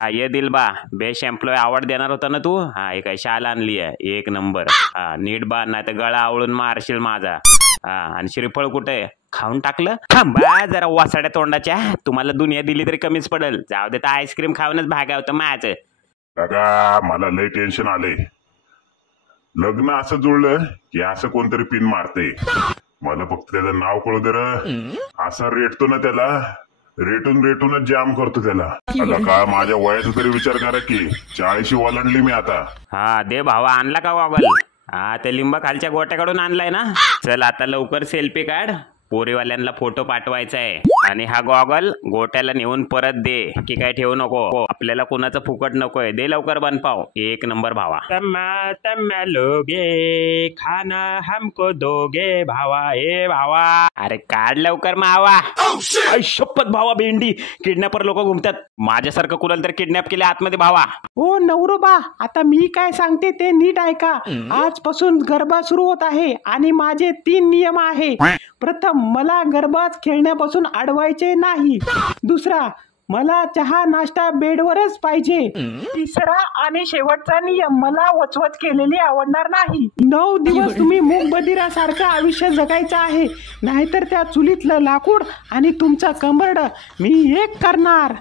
ये दिलबा best employ आवड देणार होता ना तू. हा हे काय शाल आणली आहे एक नंबर. हा नीट बा नाही तर गळा आवळून मारशील माझा. हा आणि श्रीफळ कुठे खाऊन टाकलं. थांबा जरा वासाड्या तोंडाच्या, तुम्हाला दुनिया दिली तरी कमीच पडेल. जाऊ दे तर आईस्क्रीम खाऊनच भागा होतं माझं. काका मला लय टेन्शन आले. लग्न असं जुळलं की असं कोणतरी पिन मारते. मला फक्त त्याचं नाव कळू दे रे. असा रेटतो ना त्याला, रेटूनच जाम करतो त्याला. आता का माझ्या वयाचा तरी विचार करा की 40 ओलांडली मी आता. हा दे भावा आणला का गॉगल. हा ते लिंबा खालच्या गोट्याकडून आणलाय ना. चल आता लवकर सेल्फी काढ, पोरीवाल्यांना फोटो पाठवायचा आहे. आणि हा गॉगल गोट्याला नेऊन परत दे, की काय ठेवू नको. आपल्याला कुणाचं फुकट नकोय. दे लवकर बनपाव. एक नंबर भावा. तम्मा लोगे खाना हमको दोगे भावा. ए भावा अरे काढ लवकर मावा. आई शपथ भावा भेंडी किडनॅपर लोक घुमतात. माझ्यासारखं कुणाला तर किडनॅप केले आतमध्ये भावा. हो नवरोबा आता मी काय सांगते ते नीट ऐका. आजपासून गरबा सुरू होत आहे आणि माझे 3 नियम आहे. प्रथम मला गरबाच खेळण्यापासून अडवायचे नाही. दुसरा मला चहा नाश्ता बेडवरच पाहिजे. तिसरा आणि शेवटचा नियम मला वचवच केलेली आवडणार नाही. 9 दिवस तुम्ही मूग बधिरासारखं आयुष्य जगायचं आहे, नाहीतर त्या चुलीतलं लाकूड आणि तुमचा कंबरड मी एक करणार.